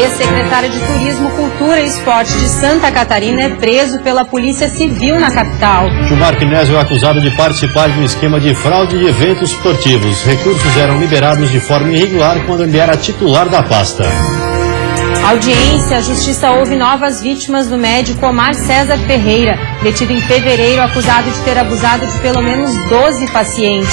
Ex-secretário de Turismo, Cultura e Esporte de Santa Catarina é preso pela Polícia Civil na capital. Gilmar Knezio é acusado de participar de um esquema de fraude de eventos esportivos. Recursos eram liberados de forma irregular quando ele era titular da pasta. Audiência, a Justiça ouve novas vítimas do médico Omar César Ferreira, detido em fevereiro, acusado de ter abusado de pelo menos 12 pacientes.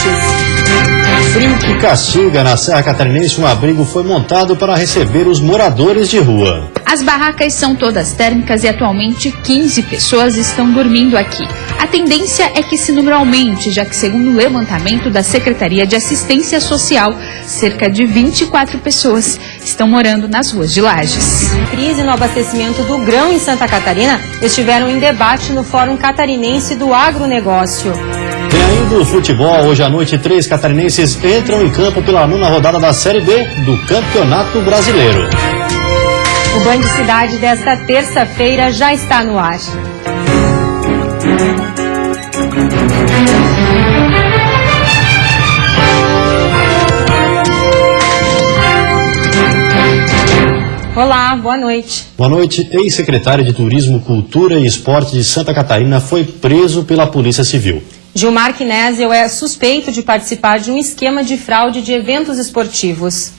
Frio que castiga. Na Serra Catarinense, um abrigo foi montado para receber os moradores de rua. As barracas são todas térmicas e atualmente 15 pessoas estão dormindo aqui. A tendência é que esse número aumente, já que, segundo o levantamento da Secretaria de Assistência Social, cerca de 24 pessoas estão morando nas ruas de Lages. Crise no abastecimento do grão em Santa Catarina estiveram em debate no Fórum Catarinense do Agronegócio. Tem ainda o futebol. Hoje à noite, 3 catarinenses entram em campo pela 9ª rodada da Série B do Campeonato Brasileiro. O Band Cidade desta terça-feira já está no ar. Olá, boa noite. Boa noite. Ex-secretário de Turismo, Cultura e Esporte de Santa Catarina foi preso pela Polícia Civil. Gilmar Knezio é suspeito de participar de um esquema de fraude de eventos esportivos.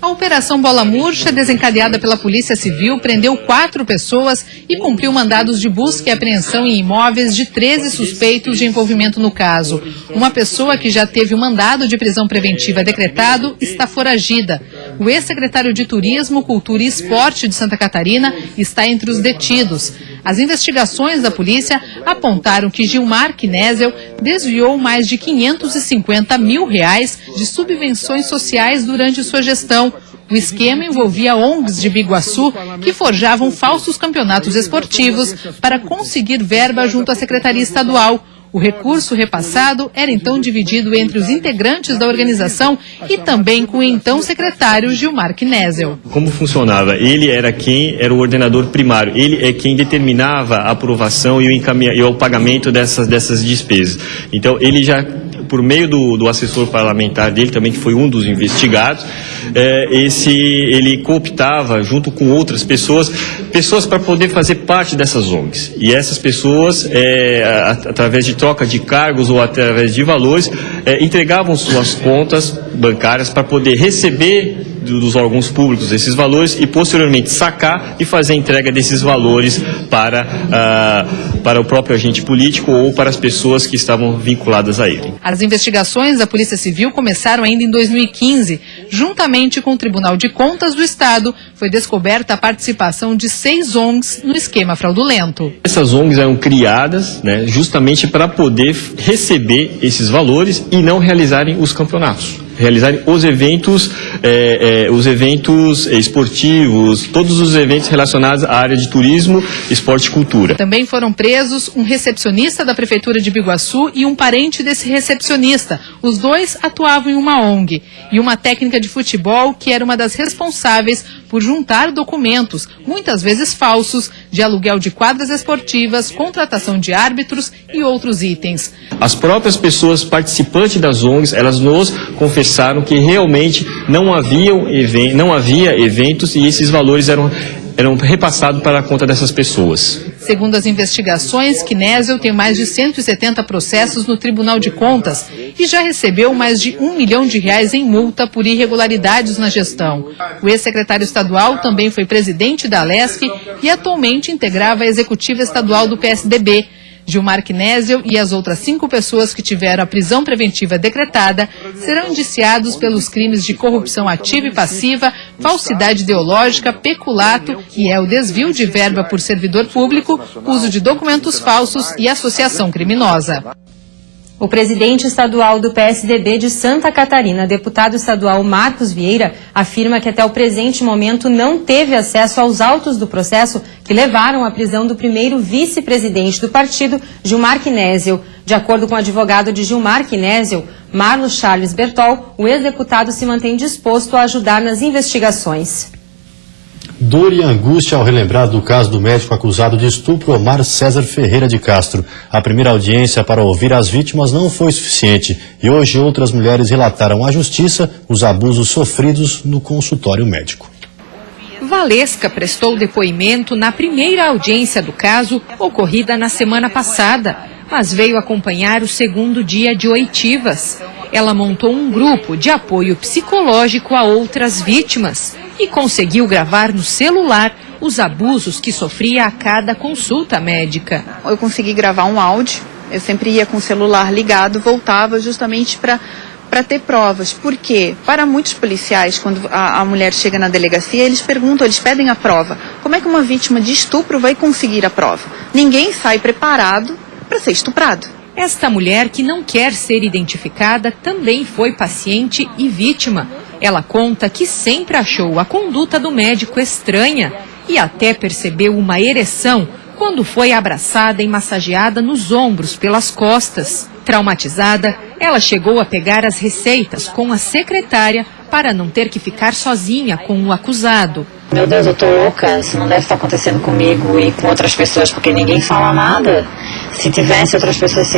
A Operação Bola Murcha, desencadeada pela Polícia Civil, prendeu 4 pessoas e cumpriu mandados de busca e apreensão em imóveis de 13 suspeitos de envolvimento no caso. Uma pessoa que já teve o mandado de prisão preventiva decretado está foragida. O ex-secretário de Turismo, Cultura e Esporte de Santa Catarina está entre os detidos. As investigações da polícia apontaram que Gilmar Knezio desviou mais de R$550 mil de subvenções sociais durante sua gestão. O esquema envolvia ONGs de Biguaçu que forjavam falsos campeonatos esportivos para conseguir verba junto à Secretaria Estadual. O recurso repassado era então dividido entre os integrantes da organização e também com o então secretário Gilmar Knezio. Como funcionava? Ele era quem era o ordenador primário, ele é quem determinava a aprovação e o pagamento dessas despesas. Então ele já, por meio do assessor parlamentar dele, também que foi um dos investigados, ele cooptava junto com outras pessoas para poder fazer parte dessas ONGs. E essas pessoas, através de troca de cargos ou através de valores, entregavam suas contas bancárias para poder receber dos órgãos públicos esses valores e posteriormente sacar e fazer a entrega desses valores para o próprio agente político ou para as pessoas que estavam vinculadas a ele. As investigações da Polícia Civil começaram ainda em 2015. Juntamente com o Tribunal de Contas do Estado, foi descoberta a participação de 6 ONGs no esquema fraudulento. Essas ONGs eram criadas, justamente para poder receber esses valores e não realizarem os campeonatos. Realizarem os eventos esportivos, todos os eventos relacionados à área de turismo, esporte e cultura. Também foram presos um recepcionista da Prefeitura de Biguaçu e um parente desse recepcionista. Os 2 atuavam em uma ONG. E uma técnica de futebol que era uma das responsáveis por juntar documentos, muitas vezes falsos, de aluguel de quadras esportivas, contratação de árbitros e outros itens. As próprias pessoas participantes das ONGs, elas nos confessaram que realmente não havia eventos e esses valores eram repassados para a conta dessas pessoas. Segundo as investigações, Knezio tem mais de 170 processos no Tribunal de Contas e já recebeu mais de R$1 milhão em multa por irregularidades na gestão. O ex-secretário estadual também foi presidente da Alesc e atualmente integrava a executiva estadual do PSDB. Gilmar Knezio e as outras 5 pessoas que tiveram a prisão preventiva decretada serão indiciados pelos crimes de corrupção ativa e passiva, falsidade ideológica, peculato e o desvio de verba por servidor público, uso de documentos falsos e associação criminosa. O presidente estadual do PSDB de Santa Catarina, deputado estadual Marcos Vieira, afirma que até o presente momento não teve acesso aos autos do processo que levaram à prisão do primeiro vice-presidente do partido, Gilmar Knezio. De acordo com o advogado de Gilmar Knezio, Marlos Charles Bertol, o ex-deputado se mantém disposto a ajudar nas investigações. Dor e angústia ao relembrar do caso do médico acusado de estupro Omar César Ferreira de Castro. A primeira audiência para ouvir as vítimas não foi suficiente e hoje outras mulheres relataram à justiça os abusos sofridos no consultório médico. Valesca prestou depoimento na primeira audiência do caso, ocorrida na semana passada, mas veio acompanhar o segundo dia de oitivas. Ela montou um grupo de apoio psicológico a outras vítimas e conseguiu gravar no celular os abusos que sofria a cada consulta médica. Eu consegui gravar um áudio, eu sempre ia com o celular ligado, voltava justamente para ter provas. Por quê? Para muitos policiais, quando a mulher chega na delegacia, eles pedem a prova. Como é que uma vítima de estupro vai conseguir a prova? Ninguém sai preparado para ser estuprado. Esta mulher, que não quer ser identificada, também foi paciente e vítima. Ela conta que sempre achou a conduta do médico estranha e até percebeu uma ereção quando foi abraçada e massageada nos ombros pelas costas. Traumatizada, ela chegou a pegar as receitas com a secretária para não ter que ficar sozinha com o acusado. Meu Deus, eu tô louca, isso não deve estar acontecendo comigo e com outras pessoas, porque ninguém fala nada. Se tivesse outras pessoas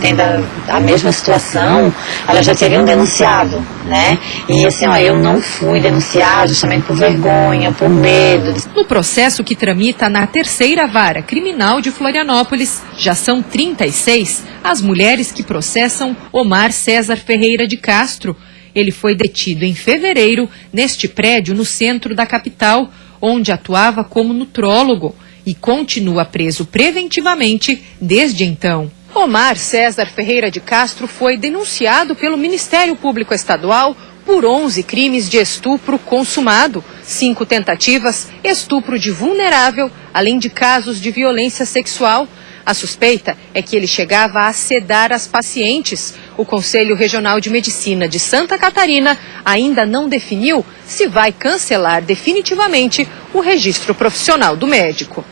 tendo a mesma situação, elas já teriam denunciado, né? E assim, eu não fui denunciar justamente por vergonha, por medo. No processo que tramita na 3ª Vara Criminal de Florianópolis, já são 36 as mulheres que processam Omar César Ferreira de Castro. Ele foi detido em fevereiro neste prédio no centro da capital, onde atuava como nutrólogo e continua preso preventivamente desde então. Omar César Ferreira de Castro foi denunciado pelo Ministério Público Estadual por 11 crimes de estupro consumado, 5 tentativas, estupro de vulnerável, além de casos de violência sexual. A suspeita é que ele chegava a sedar as pacientes. O Conselho Regional de Medicina de Santa Catarina ainda não definiu se vai cancelar definitivamente o registro profissional do médico.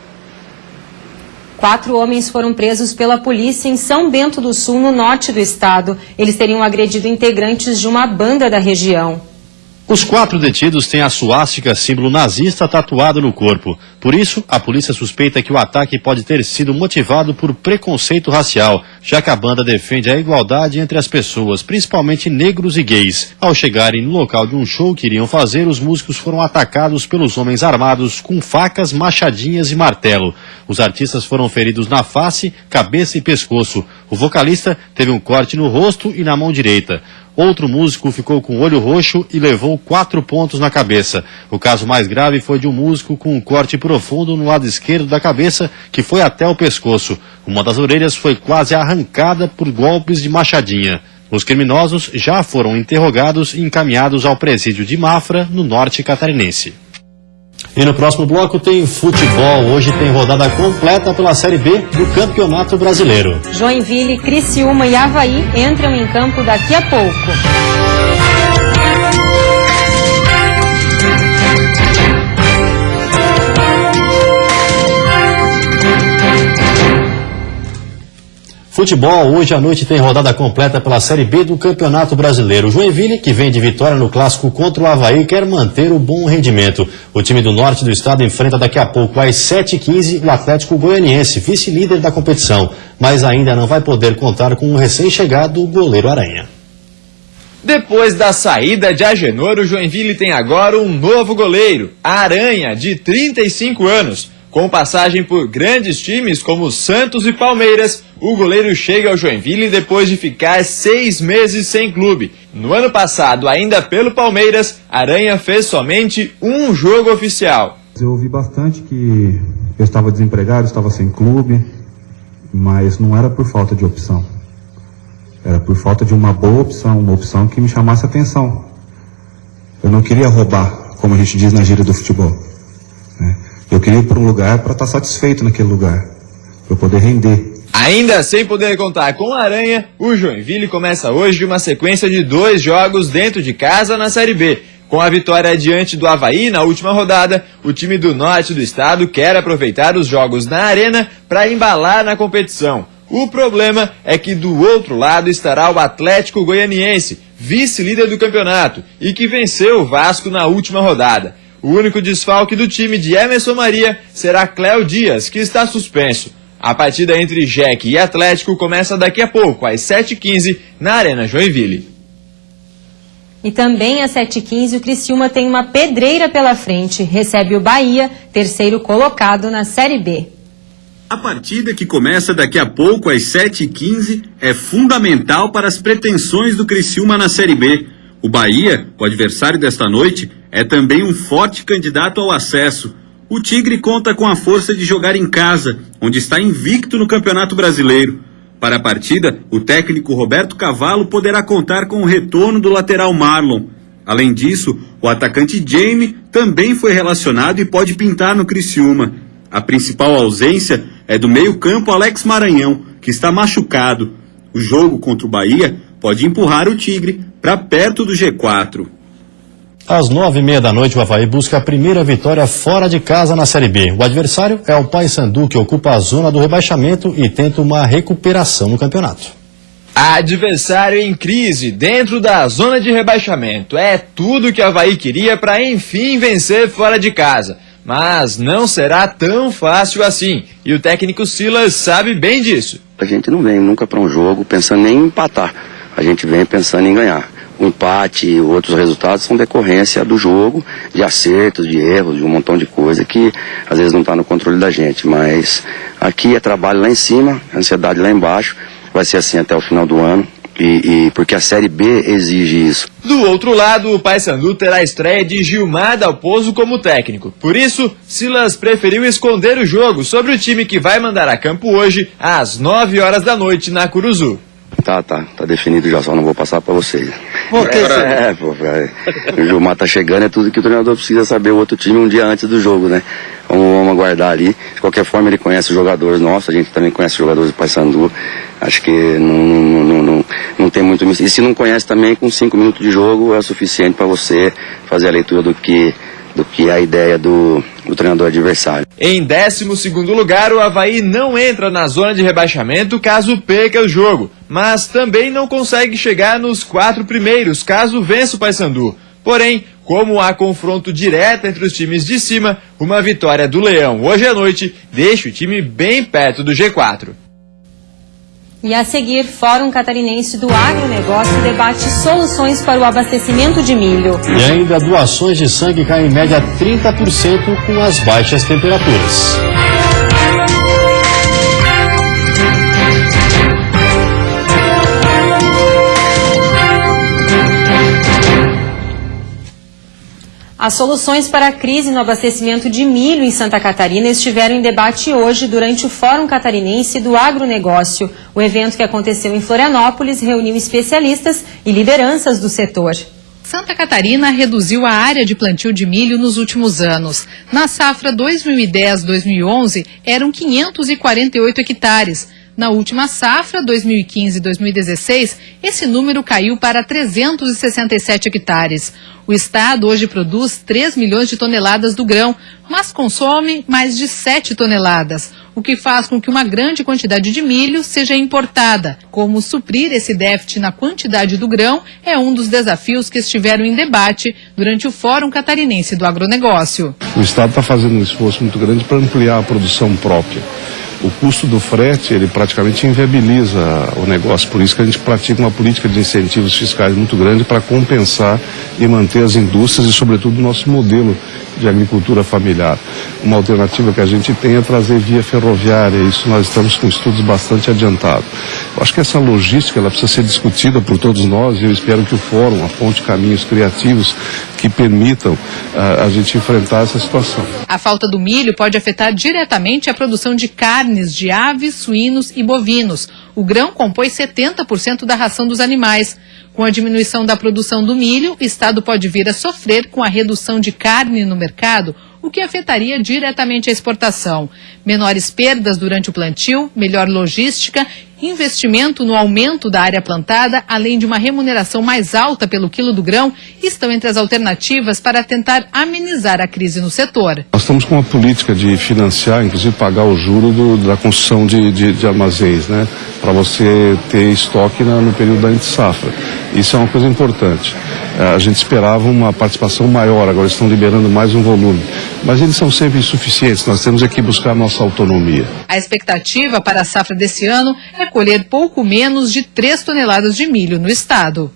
4 homens foram presos pela polícia em São Bento do Sul, no norte do estado. Eles teriam agredido integrantes de uma banda da região. Os 4 detidos têm a suástica, símbolo nazista, tatuado no corpo. Por isso, a polícia suspeita que o ataque pode ter sido motivado por preconceito racial, já que a banda defende a igualdade entre as pessoas, principalmente negros e gays. Ao chegarem no local de um show que iriam fazer, os músicos foram atacados pelos homens armados com facas, machadinhas e martelo. Os artistas foram feridos na face, cabeça e pescoço. O vocalista teve um corte no rosto e na mão direita. Outro músico ficou com o olho roxo e levou 4 pontos na cabeça. O caso mais grave foi de um músico com um corte profundo no lado esquerdo da cabeça, que foi até o pescoço. Uma das orelhas foi quase arrancada por golpes de machadinha. Os criminosos já foram interrogados e encaminhados ao presídio de Mafra, no norte catarinense. E no próximo bloco tem futebol. Hoje tem rodada completa pela Série B do Campeonato Brasileiro. Joinville, Criciúma e Avaí entram em campo daqui a pouco. Futebol, hoje à noite tem rodada completa pela Série B do Campeonato Brasileiro. Joinville, que vem de vitória no clássico contra o Avaí, quer manter o bom rendimento. O time do norte do estado enfrenta daqui a pouco, às 7h15, o Atlético Goianiense, vice-líder da competição. Mas ainda não vai poder contar com o recém-chegado goleiro Aranha. Depois da saída de Agenor, o Joinville tem agora um novo goleiro, Aranha, de 35 anos. Com passagem por grandes times como Santos e Palmeiras, o goleiro chega ao Joinville depois de ficar 6 meses sem clube. No ano passado, ainda pelo Palmeiras, Aranha fez somente um jogo oficial. Eu ouvi bastante que eu estava desempregado, estava sem clube, mas não era por falta de opção. Era por falta de uma boa opção, uma opção que me chamasse a atenção. Eu não queria roubar, como a gente diz na gíria do futebol, né? Eu queria ir para um lugar para estar satisfeito naquele lugar, para eu poder render. Ainda sem poder contar com a Aranha, o Joinville começa hoje uma sequência de 2 jogos dentro de casa na Série B. Com a vitória diante do Avaí na última rodada, o time do norte do estado quer aproveitar os jogos na arena para embalar na competição. O problema é que do outro lado estará o Atlético Goianiense, vice-líder do campeonato, e que venceu o Vasco na última rodada. O único desfalque do time de Emerson Maria será Cléo Dias, que está suspenso. A partida entre Jeque e Atlético começa daqui a pouco, às 7h15, na Arena Joinville. E também às 7h15, o Criciúma tem uma pedreira pela frente. Recebe o Bahia, terceiro colocado na Série B. A partida, que começa daqui a pouco às 7h15, é fundamental para as pretensões do Criciúma na Série B. O Bahia, o adversário desta noite, é também um forte candidato ao acesso. O Tigre conta com a força de jogar em casa, onde está invicto no Campeonato Brasileiro. Para a partida, o técnico Roberto Cavalo poderá contar com o retorno do lateral Marlon. Além disso, o atacante Jamie também foi relacionado e pode pintar no Criciúma. A principal ausência é do meio-campo Alex Maranhão, que está machucado. O jogo contra o Bahia pode empurrar o Tigre para perto do G4. Às 9h30 da noite, o Avaí busca a primeira vitória fora de casa na Série B. O adversário é o Paysandu, que ocupa a zona do rebaixamento e tenta uma recuperação no campeonato. Adversário em crise dentro da zona de rebaixamento. É tudo que o Avaí queria para enfim vencer fora de casa. Mas não será tão fácil assim. E o técnico Silas sabe bem disso. A gente não vem nunca para um jogo pensando nem em empatar. A gente vem pensando em ganhar. O empate e outros resultados são decorrência do jogo, de acertos, de erros, de um montão de coisa que às vezes não está no controle da gente. Mas aqui é trabalho lá em cima, ansiedade lá embaixo. Vai ser assim até o final do ano. Porque a Série B exige isso. Do outro lado, o Paysandu terá a estreia de Gilmar Dalpozo como técnico. Por isso, Silas preferiu esconder o jogo sobre o time que vai mandar a campo hoje, às 9 horas da noite, na Curuzu. Tá definido já, só não vou passar pra vocês. Por que o Gilmar tá chegando, é tudo que o treinador precisa saber, o outro time um dia antes do jogo, né? Vamos aguardar ali. De qualquer forma, ele conhece os jogadores nossos, a gente também conhece os jogadores do Paysandu. Acho que não tem muito... E se não conhece também, com 5 minutos de jogo é o suficiente para você fazer a leitura do que é a ideia do treinador adversário. Em 12º lugar, o Avaí não entra na zona de rebaixamento caso perca o jogo, mas também não consegue chegar nos 4 primeiros caso vença o Paysandu. Porém, como há confronto direto entre os times de cima, uma vitória do Leão hoje à noite deixa o time bem perto do G4. E a seguir, Fórum Catarinense do Agronegócio debate soluções para o abastecimento de milho. E ainda doações de sangue caem em média 30% com as baixas temperaturas. As soluções para a crise no abastecimento de milho em Santa Catarina estiveram em debate hoje durante o Fórum Catarinense do Agronegócio. O evento, que aconteceu em Florianópolis, reuniu especialistas e lideranças do setor. Santa Catarina reduziu a área de plantio de milho nos últimos anos. Na safra 2010-2011, eram 548 hectares. Na última safra, 2015-2016, esse número caiu para 367 hectares. O estado hoje produz 3 milhões de toneladas do grão, mas consome mais de 7 toneladas, o que faz com que uma grande quantidade de milho seja importada. Como suprir esse déficit na quantidade do grão é um dos desafios que estiveram em debate durante o Fórum Catarinense do Agronegócio. O estado está fazendo um esforço muito grande para ampliar a produção própria. O custo do frete, ele praticamente inviabiliza o negócio, por isso que a gente pratica uma política de incentivos fiscais muito grande para compensar e manter as indústrias e, sobretudo, o nosso modelo de agricultura familiar. Uma alternativa que a gente tem é trazer via ferroviária, isso nós estamos com estudos bastante adiantados. Eu acho que essa logística ela precisa ser discutida por todos nós e eu espero que o Fórum aponte caminhos criativos que permitam a gente enfrentar essa situação. A falta do milho pode afetar diretamente a produção de carnes de aves, suínos e bovinos. O grão compõe 70% da ração dos animais. Com a diminuição da produção do milho, o estado pode vir a sofrer com a redução de carne no mercado, o que afetaria diretamente a exportação. Menores perdas durante o plantio, melhor logística, investimento no aumento da área plantada, além de uma remuneração mais alta pelo quilo do grão, estão entre as alternativas para tentar amenizar a crise no setor. Nós estamos com uma política de financiar, inclusive pagar o juro da construção de armazéns, né? Para você ter estoque no período da entre-safra. Isso é uma coisa importante. A gente esperava uma participação maior, agora estão liberando mais um volume. Mas eles são sempre insuficientes, nós temos que buscar a nossa autonomia. A expectativa para a safra desse ano é colher pouco menos de 3 toneladas de milho no estado.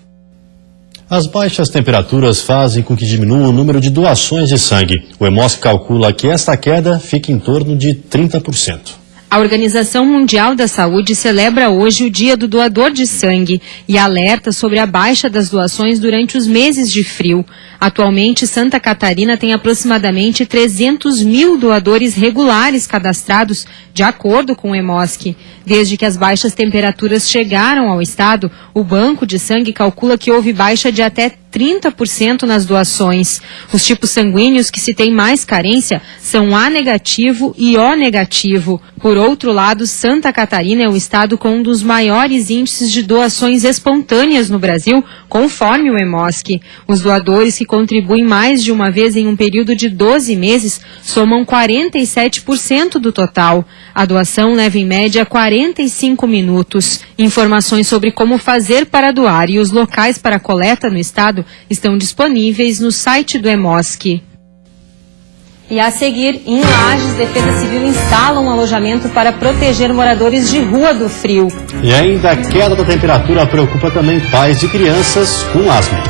As baixas temperaturas fazem com que diminua o número de doações de sangue. O Hemosc calcula que esta queda fica em torno de 30%. A Organização Mundial da Saúde celebra hoje o Dia do Doador de Sangue e alerta sobre a baixa das doações durante os meses de frio. Atualmente, Santa Catarina tem aproximadamente 300 mil doadores regulares cadastrados, de acordo com o Hemosc. Desde que as baixas temperaturas chegaram ao estado, o Banco de Sangue calcula que houve baixa de até 30% nas doações. Os tipos sanguíneos que se tem mais carência são A negativo e O negativo. Por outro lado, Santa Catarina é o estado com um dos maiores índices de doações espontâneas no Brasil, conforme o Hemosc. Os doadores que contribuem mais de uma vez em um período de 12 meses somam 47% do total. A doação leva em média 45 minutos. Informações sobre como fazer para doar e os locais para coleta no estado estão disponíveis no site do Hemosc. E a seguir, em Lages, Defesa Civil instala um alojamento para proteger moradores de rua do frio. E ainda a queda da temperatura preocupa também pais de crianças com asma.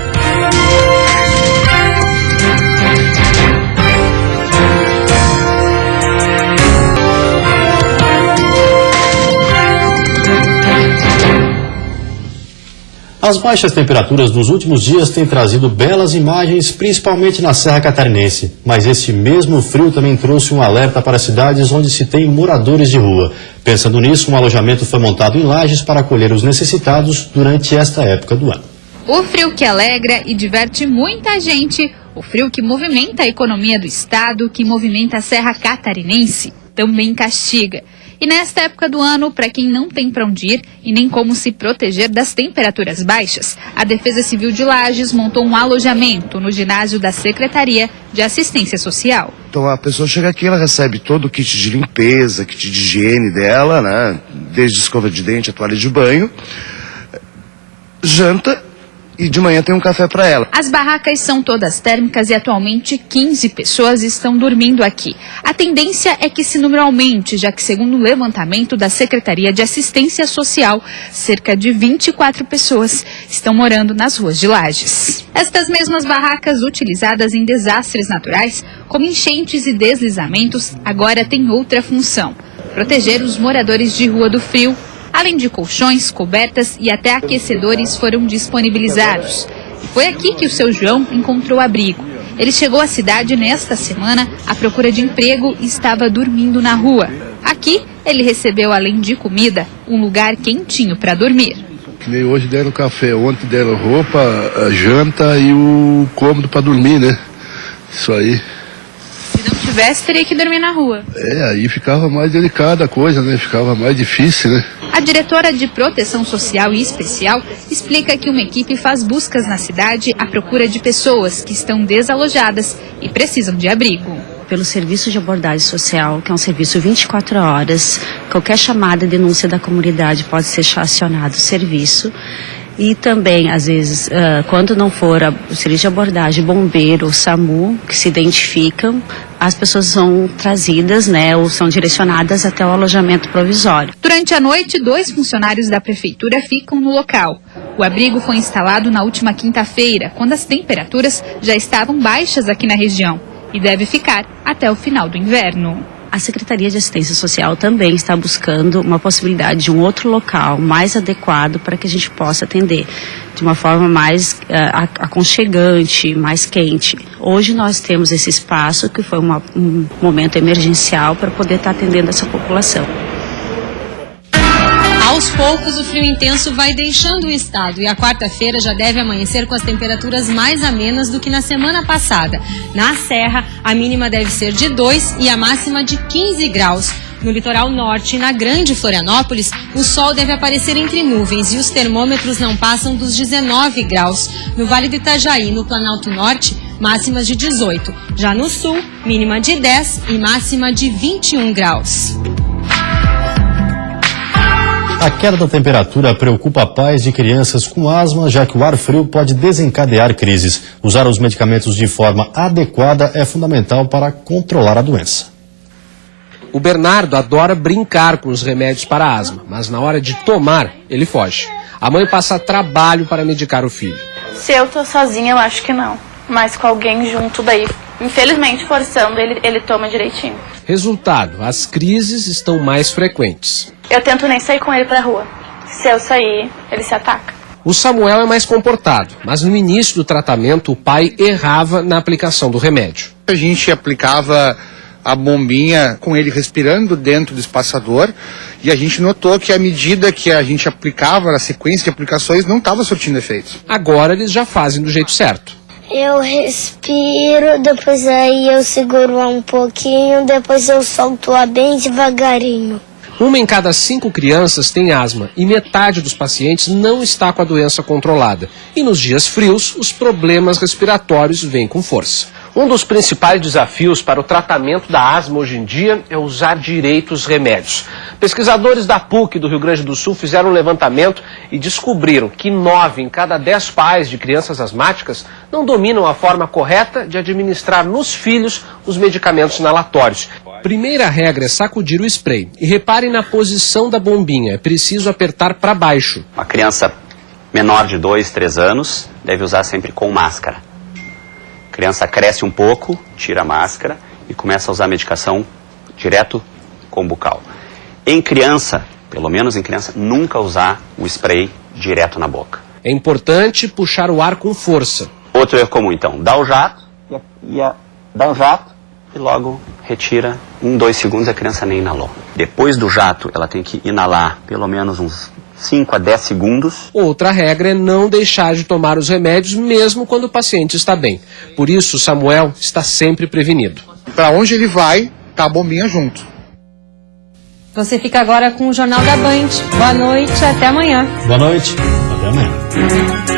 As baixas temperaturas dos últimos dias têm trazido belas imagens, principalmente na Serra Catarinense. Mas esse mesmo frio também trouxe um alerta para cidades onde se tem moradores de rua. Pensando nisso, um alojamento foi montado em Lages para acolher os necessitados durante esta época do ano. O frio que alegra e diverte muita gente, o frio que movimenta a economia do estado, que movimenta a Serra Catarinense, também castiga. E nesta época do ano, para quem não tem para onde ir e nem como se proteger das temperaturas baixas, a Defesa Civil de Lages montou um alojamento no ginásio da Secretaria de Assistência Social. Então a pessoa chega aqui, ela recebe todo o kit de limpeza, kit de higiene dela, né? Desde escova de dente a toalha de banho, janta e de manhã tem um café para ela. As barracas são todas térmicas e atualmente 15 pessoas estão dormindo aqui. A tendência é que esse número aumente, já que segundo o levantamento da Secretaria de Assistência Social, cerca de 24 pessoas estão morando nas ruas de Lages. Estas mesmas barracas utilizadas em desastres naturais, como enchentes e deslizamentos, agora têm outra função: proteger os moradores de rua do frio. Além de colchões, cobertas e até aquecedores foram disponibilizados. E foi aqui que o seu João encontrou abrigo. Ele chegou à cidade nesta semana à procura de emprego e estava dormindo na rua. Aqui, ele recebeu, além de comida, um lugar quentinho para dormir. Que nem hoje deram café, ontem deram roupa, a janta e o cômodo para dormir, né? Isso aí. Se não tivesse, teria que dormir na rua. Aí ficava mais delicada a coisa, né? Ficava mais difícil, né? A diretora de Proteção Social e Especial explica que uma equipe faz buscas na cidade à procura de pessoas que estão desalojadas e precisam de abrigo. Pelo serviço de abordagem social, que é um serviço 24 horas, qualquer chamada e denúncia da comunidade pode ser acionado o serviço. E também, às vezes, quando não for o serviço de abordagem, bombeiro, SAMU, que se identificam, as pessoas são trazidas, né, ou são direcionadas até o alojamento provisório. Durante a noite, 2 funcionários da prefeitura ficam no local. O abrigo foi instalado na última quinta-feira, quando as temperaturas já estavam baixas aqui na região, e deve ficar até o final do inverno. A Secretaria de Assistência Social também está buscando uma possibilidade de um outro local mais adequado para que a gente possa atender de uma forma mais aconchegante, mais quente. Hoje nós temos esse espaço que foi um momento emergencial para poder estar atendendo essa população. Aos poucos, o frio intenso vai deixando o estado e a quarta-feira já deve amanhecer com as temperaturas mais amenas do que na semana passada. Na Serra, a mínima deve ser de 2 e a máxima de 15 graus. No litoral norte e na Grande Florianópolis, o sol deve aparecer entre nuvens e os termômetros não passam dos 19 graus. No Vale do Itajaí, no Planalto Norte, máximas de 18. Já no sul, mínima de 10 e máxima de 21 graus. A queda da temperatura preocupa pais de crianças com asma, já que o ar frio pode desencadear crises. Usar os medicamentos de forma adequada é fundamental para controlar a doença. O Bernardo adora brincar com os remédios para asma, mas na hora de tomar, ele foge. A mãe passa trabalho para medicar o filho. Se eu tô sozinha, eu acho que não. Mas com alguém junto daí, infelizmente forçando, ele toma direitinho. Resultado, as crises estão mais frequentes. Eu tento nem sair com ele pra rua. Se eu sair, ele se ataca. O Samuel é mais comportado, mas no início do tratamento o pai errava na aplicação do remédio. A gente aplicava a bombinha com ele respirando dentro do espaçador e a gente notou que à medida que a gente aplicava, a sequência de aplicações não estava surtindo efeito. Agora eles já fazem do jeito certo. Eu respiro, depois aí eu seguro um pouquinho, depois eu solto bem devagarinho. 1 em cada 5 crianças tem asma e metade dos pacientes não está com a doença controlada. E nos dias frios, os problemas respiratórios vêm com força. Um dos principais desafios para o tratamento da asma hoje em dia é usar direito os remédios. Pesquisadores da PUC do Rio Grande do Sul fizeram um levantamento e descobriram que 9 em cada 10 pais de crianças asmáticas não dominam a forma correta de administrar nos filhos os medicamentos inalatórios. Primeira regra é sacudir o spray. E reparem na posição da bombinha, é preciso apertar para baixo. Uma criança menor de 2, 3 anos deve usar sempre com máscara. A criança cresce um pouco, tira a máscara e começa a usar a medicação direto com o bucal. Em criança, pelo menos em criança, nunca usar o spray direto na boca. É importante puxar o ar com força. Outro erro comum, então, dá o jato, dá um jato e logo retira 1, 2 segundos, a criança nem inalou. Depois do jato, ela tem que inalar pelo menos uns 5 a 10 segundos. Outra regra é não deixar de tomar os remédios mesmo quando o paciente está bem. Por isso, Samuel está sempre prevenido. Para onde ele vai, tá a bombinha junto. Você fica agora com o Jornal da Band. Boa noite, até amanhã. Boa noite, até amanhã.